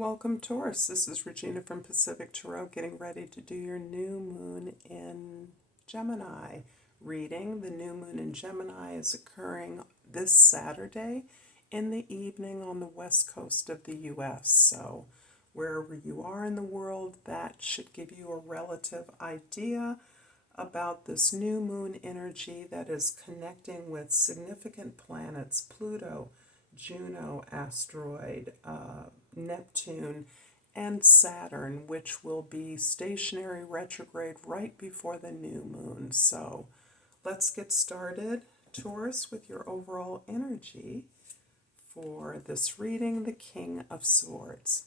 Welcome, Taurus. This is Regina from Pacific Tarot, getting ready to do your new moon in Gemini reading. The new moon in Gemini is occurring this Saturday in the evening on the west coast of the U.S. So wherever you are in the world, that should give you a relative idea about this new moon energy that is connecting with significant planets, Pluto, Juno asteroid, Neptune, and Saturn, which will be stationary retrograde right before the new moon. So let's get started, Taurus, with your overall energy for this reading, the King of Swords.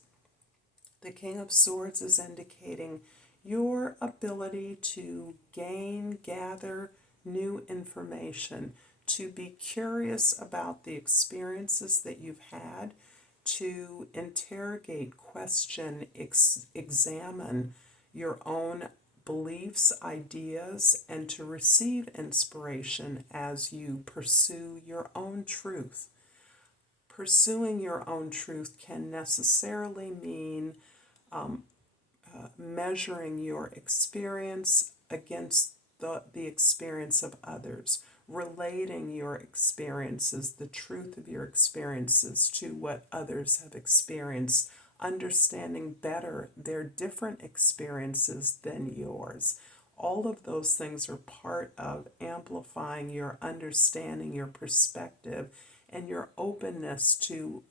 The King of Swords is indicating your ability to gather new information, to be curious about the experiences that you've had, to interrogate, question, examine your own beliefs, ideas, and to receive inspiration as you pursue your own truth. Pursuing your own truth can necessarily mean measuring your experience against the experience of others, relating your experiences, the truth of your experiences, to what others have experienced, understanding better their different experiences than yours. All of those things are part of amplifying your understanding, your perspective, and your openness to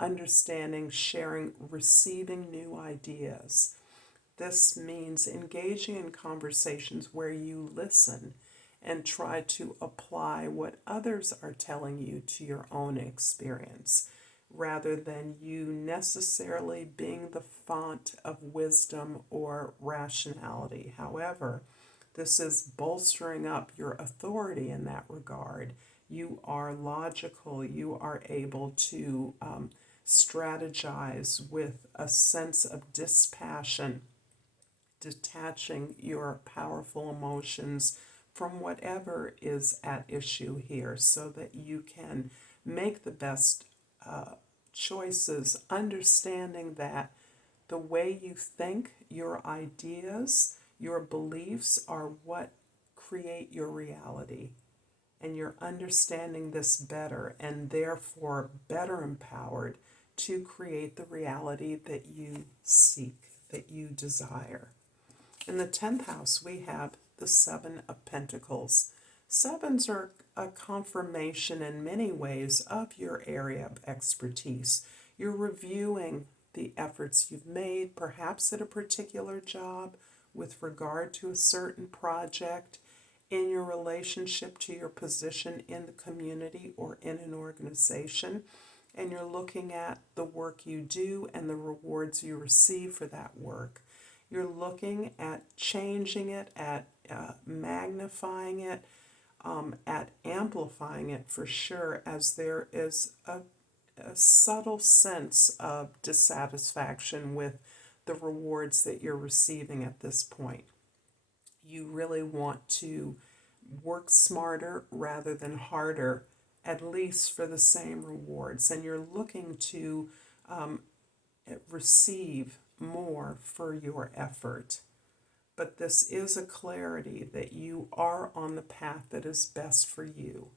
understanding, sharing, receiving new ideas. This means engaging in conversations where you listen and try to apply what others are telling you to your own experience, rather than you necessarily being the font of wisdom or rationality. However, this is bolstering up your authority in that regard. You are logical, you are able to strategize with a sense of dispassion, detaching your powerful emotions from whatever is at issue here so that you can make the best choices, understanding that the way you think, your ideas, your beliefs are what create your reality. And you're understanding this better and therefore better empowered to create the reality that you seek, that you desire. In the 10th house, we have the Seven of Pentacles. Sevens are a confirmation in many ways of your area of expertise. You're reviewing the efforts you've made, perhaps at a particular job, with regard to a certain project, in your relationship to your position in the community or in an organization, and you're looking at the work you do and the rewards you receive for that work. You're looking at changing it, at magnifying it, at amplifying it for sure, as there is a subtle sense of dissatisfaction with the rewards that you're receiving at this point. You really want to work smarter rather than harder, at least for the same rewards. And you're looking to receive more for your effort. But this is a clarity that you are on the path that is best for you.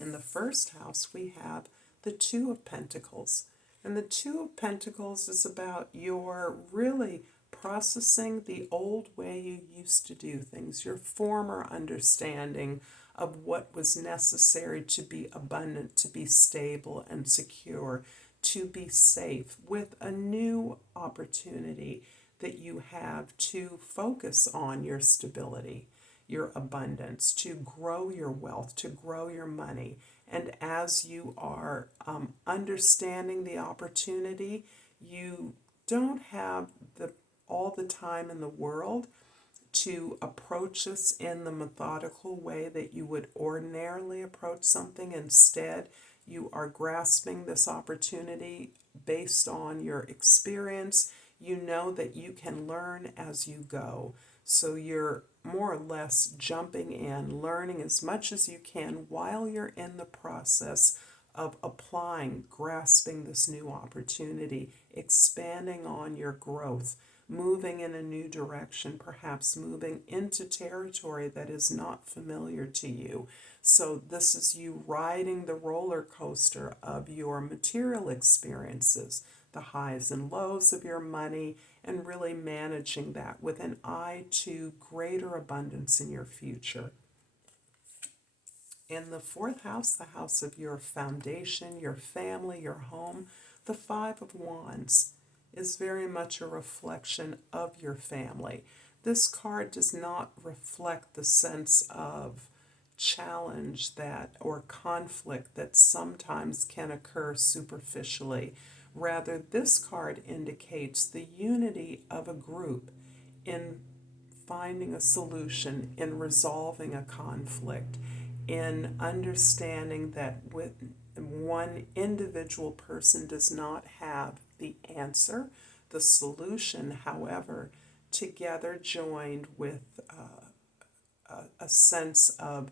In the first house, we have the Two of Pentacles. And the Two of Pentacles is about your really processing the old way you used to do things, your former understanding of what was necessary to be abundant, to be stable and secure, to be safe, with a new opportunity that you have to focus on your stability, your abundance, to grow your wealth, to grow your money. And as you are understanding the opportunity, you don't have all the time in the world to approach this in the methodical way that you would ordinarily approach something. Instead, you are grasping this opportunity based on your experience. You know that you can learn as you go. So you're more or less jumping in, learning as much as you can while you're in the process of applying, grasping this new opportunity, expanding on your growth, moving in a new direction, perhaps moving into territory that is not familiar to you. So this is you riding the roller coaster of your material experiences, the highs and lows of your money, and really managing that with an eye to greater abundance in your future. In the fourth house, the house of your foundation, your family, your home, the Five of Wands is very much a reflection of your family. This card does not reflect the sense of challenge that or conflict that sometimes can occur superficially. Rather, this card indicates the unity of a group in finding a solution, in resolving a conflict, in understanding that with one individual person does not have the answer, the solution, however, together joined with a sense of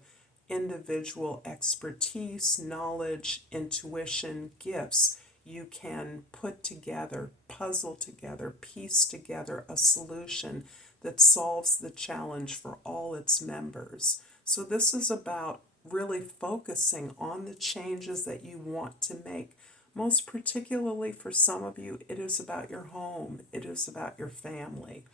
individual expertise, knowledge, intuition, gifts, you can put together, puzzle together, piece together a solution that solves the challenge for all its members. So this is about really focusing on the changes that you want to make. Most particularly for some of you, it is about your home, it is about your family.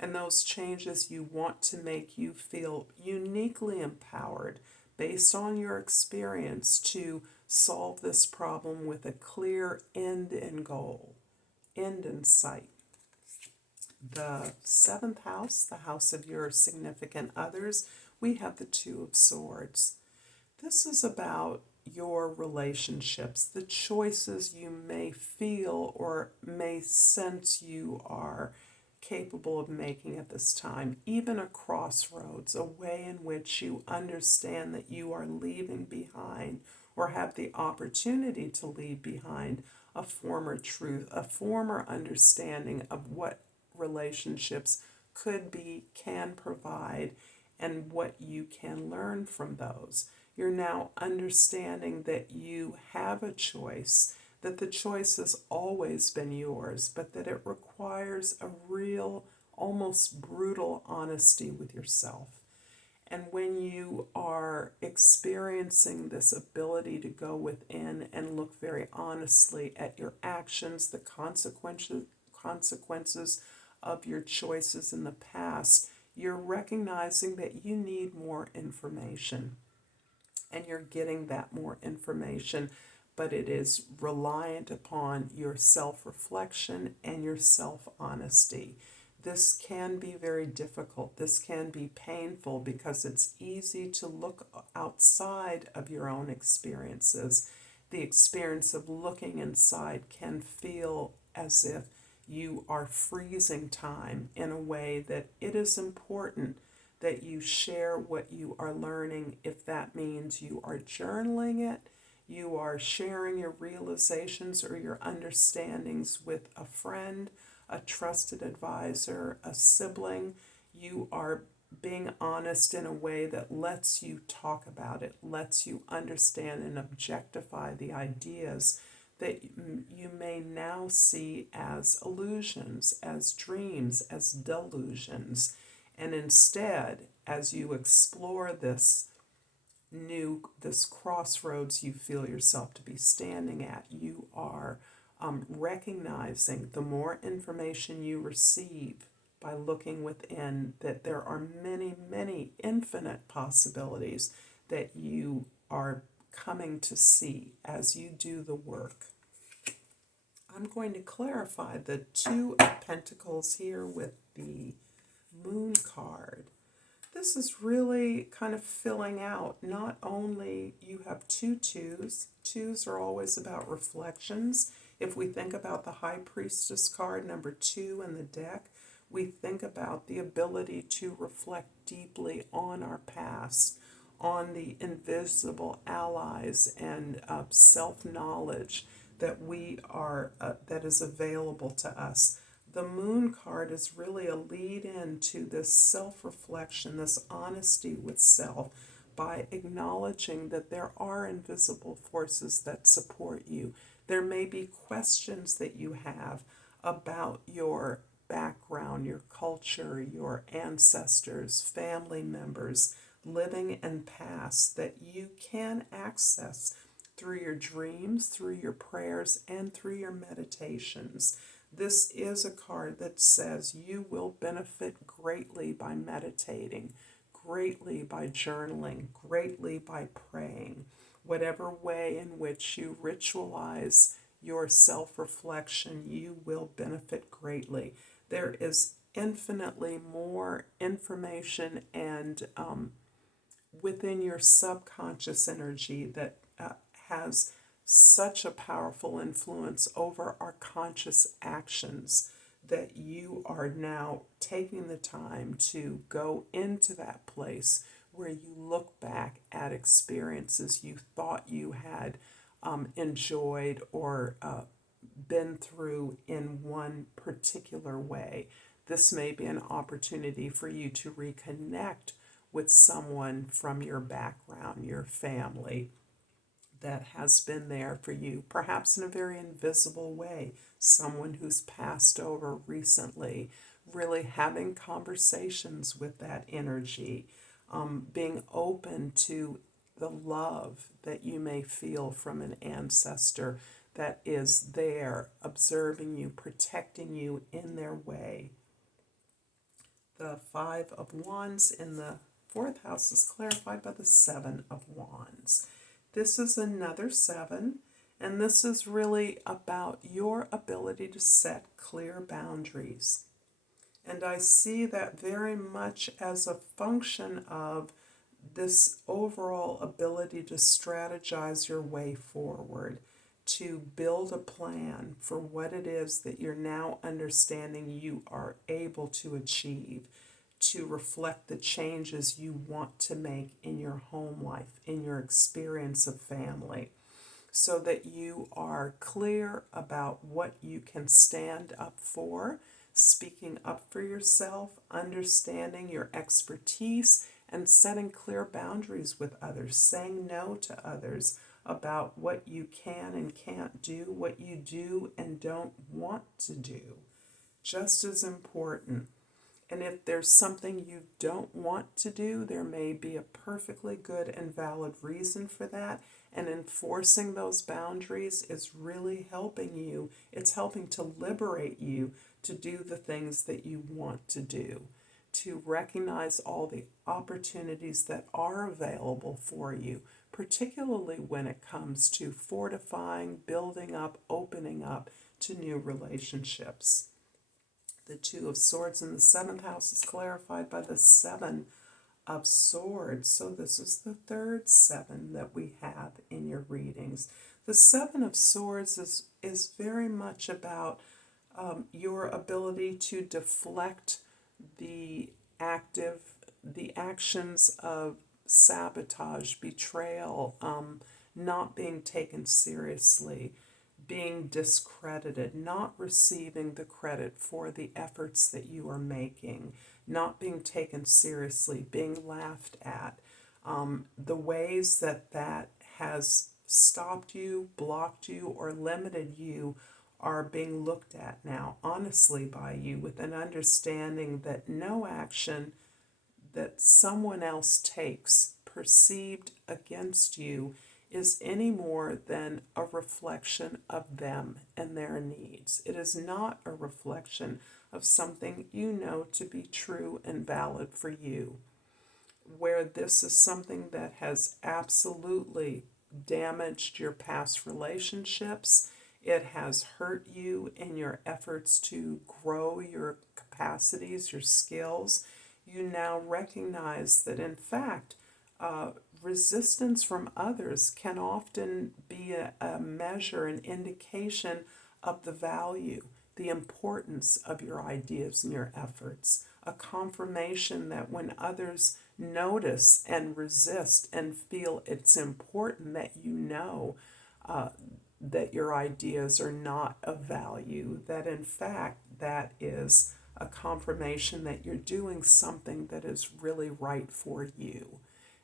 And those changes you want to make you feel uniquely empowered based on your experience to solve this problem with a clear end in goal, end in sight. The seventh house, the house of your significant others, we have the Two of Swords. This is about your relationships, the choices you may feel or may sense you are capable of making at this time, even a crossroads, a way in which you understand that you are leaving behind or have the opportunity to leave behind a former truth, a former understanding of what relationships could be, can provide, and what you can learn from those. You're now understanding that you have a choice, that the choice has always been yours, but that it requires a real, almost brutal honesty with yourself. And when you are experiencing this ability to go within and look very honestly at your actions, the consequences of your choices in the past, you're recognizing that you need more information. And you're getting that more information, but it is reliant upon your self-reflection and your self-honesty. This can be very difficult. This can be painful because it's easy to look outside of your own experiences. The experience of looking inside can feel as if you are freezing time in a way that it is important that you share what you are learning. If that means you are journaling it, you are sharing your realizations or your understandings with a friend, a trusted advisor, a sibling, you are being honest in a way that lets you talk about it, lets you understand and objectify the ideas that you may now see as illusions, as dreams, as delusions. And instead, as you explore this crossroads you feel yourself to be standing at, you are recognizing the more information you receive by looking within, that there are many, many infinite possibilities that you are coming to see as you do the work. I'm going to clarify the Two of Pentacles here with the Moon card. This is really kind of filling out, not only you have two twos. Twos are always about reflections. If we think about the High Priestess card, number 2 in the deck, we think about the ability to reflect deeply on our past, on the invisible allies and self-knowledge that that is available to us. The Moon card is really a lead in to this self-reflection, this honesty with self, by acknowledging that there are invisible forces that support you. There may be questions that you have about your background, your culture, your ancestors, family members, living and past, that you can access through your dreams, through your prayers, and through your meditations. This is a card that says you will benefit greatly by meditating, greatly by journaling, greatly by praying. Whatever way in which you ritualize your self-reflection, you will benefit greatly. There is infinitely more information and within your subconscious energy that has such a powerful influence over our conscious actions, that you are now taking the time to go into that place where you look back at experiences you thought you had enjoyed or been through in one particular way. This may be an opportunity for you to reconnect with someone from your background, your family, that has been there for you, perhaps in a very invisible way, someone who's passed over recently, really having conversations with that energy, being open to the love that you may feel from an ancestor that is there, observing you, protecting you in their way. The Five of Wands in the fourth house is clarified by the Seven of Wands. This is another seven, and this is really about your ability to set clear boundaries. And I see that very much as a function of this overall ability to strategize your way forward, to build a plan for what it is that you're now understanding you are able to achieve, to reflect the changes you want to make in your home life, in your experience of family, so that you are clear about what you can stand up for, speaking up for yourself, understanding your expertise, and setting clear boundaries with others, saying no to others about what you can and can't do, what you do and don't want to do. Just as important. And if there's something you don't want to do, there may be a perfectly good and valid reason for that. And enforcing those boundaries is really helping you. It's helping to liberate you to do the things that you want to do, to recognize all the opportunities that are available for you, particularly when it comes to fortifying, building up, opening up to new relationships. The Two of Swords in the seventh house is clarified by the Seven of Swords. So this is the third seven that we have in your readings. The Seven of Swords is very much about your ability to deflect the actions of sabotage, betrayal, not being taken seriously, being discredited, not receiving the credit for the efforts that you are making, not being taken seriously, being laughed at. The ways that has stopped you, blocked you, or limited you are being looked at now honestly by you, with an understanding that no action that someone else takes perceived against you is any more than a reflection of them and their needs. It is not a reflection of something you know to be true and valid for you. Where this is something that has absolutely damaged your past relationships, it has hurt you in your efforts to grow your capacities, your skills, you now recognize that in fact, resistance from others can often be a measure, an indication of the value, the importance of your ideas and your efforts, a confirmation that when others notice and resist and feel it's important that you know that your ideas are not of value, that in fact that is a confirmation that you're doing something that is really right for you.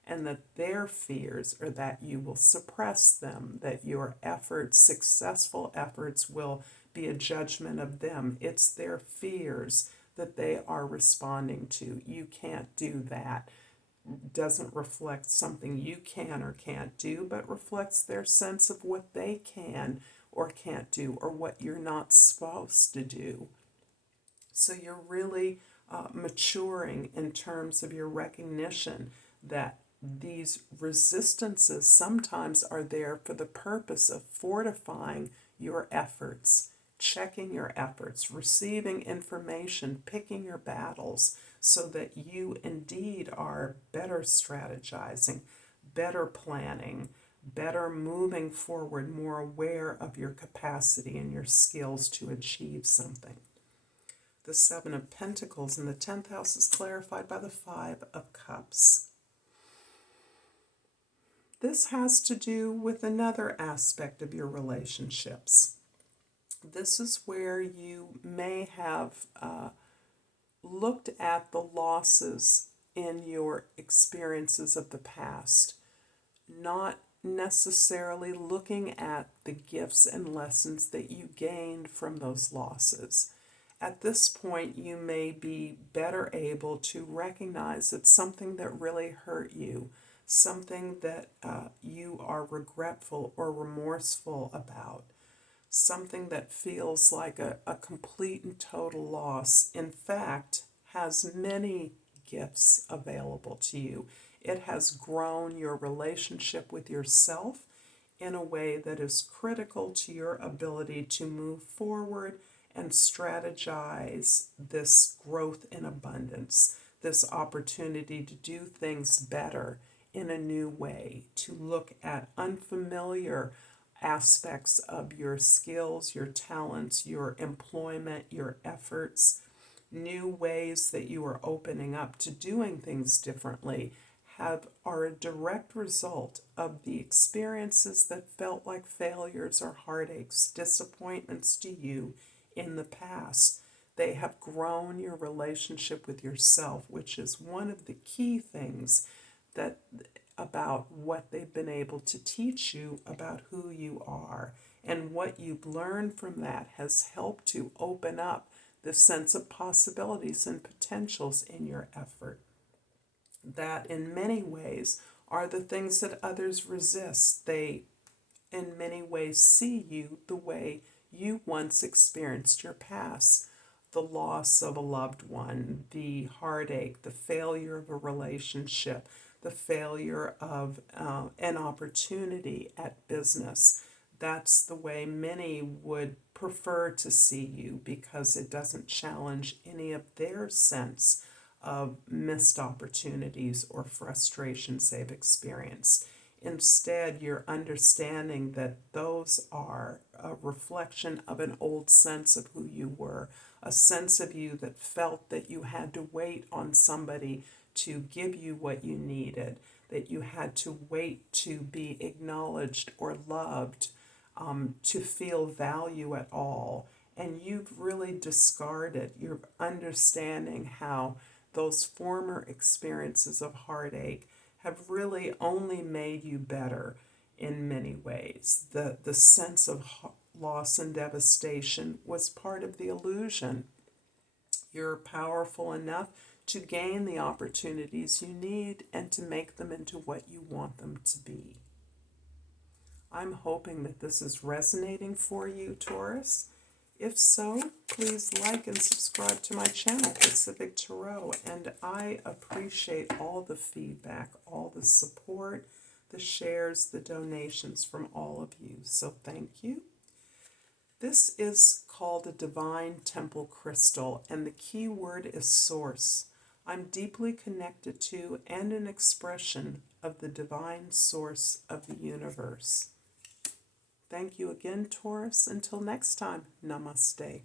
and that their fears are that you will suppress them, that your efforts, successful efforts, will be a judgment of them. It's their fears that they are responding to. You can't do that. Doesn't reflect something you can or can't do, but reflects their sense of what they can or can't do, or what you're not supposed to do. So you're really maturing in terms of your recognition that these resistances sometimes are there for the purpose of fortifying your efforts, checking your efforts, receiving information, picking your battles, so that you indeed are better strategizing, better planning, better moving forward, more aware of your capacity and your skills to achieve something. The Seven of Pentacles in the 10th house is clarified by the Five of Cups. This has to do with another aspect of your relationships. This is where you may have looked at the losses in your experiences of the past, not necessarily looking at the gifts and lessons that you gained from those losses. At this point, you may be better able to recognize that something that really hurt you, something that you are regretful or remorseful about, something that feels like a complete and total loss, in fact, has many gifts available to you. It has grown your relationship with yourself in a way that is critical to your ability to move forward and strategize this growth in abundance, this opportunity to do things better in a new way, to look at unfamiliar aspects of your skills, your talents, your employment, your efforts, new ways that you are opening up to doing things differently are a direct result of the experiences that felt like failures or heartaches, disappointments to you in the past. They have grown your relationship with yourself, which is one of the key things that about what they've been able to teach you about who you are. And what you've learned from that has helped to open up the sense of possibilities and potentials in your effort. That in many ways are the things that others resist. They in many ways see you the way you once experienced your past. The loss of a loved one, the heartache, the failure of a relationship, the failure of an opportunity at business. That's the way many would prefer to see you, because it doesn't challenge any of their sense of missed opportunities or frustrations they've experienced. Instead, you're understanding that those are a reflection of an old sense of who you were, a sense of you that felt that you had to wait on somebody to give you what you needed, that you had to wait to be acknowledged or loved, to feel value at all. And you've really discarded, you're understanding how those former experiences of heartache have really only made you better in many ways. The sense of loss and devastation was part of the illusion. You're powerful enough to gain the opportunities you need and to make them into what you want them to be. I'm hoping that this is resonating for you, Taurus. If so, please like and subscribe to my channel, Pacific Tarot, and I appreciate all the feedback, all the support, the shares, the donations from all of you, so thank you. This is called a divine temple crystal, and the key word is source. I'm deeply connected to and an expression of the divine source of the universe. Thank you again, Taurus. Until next time, Namaste.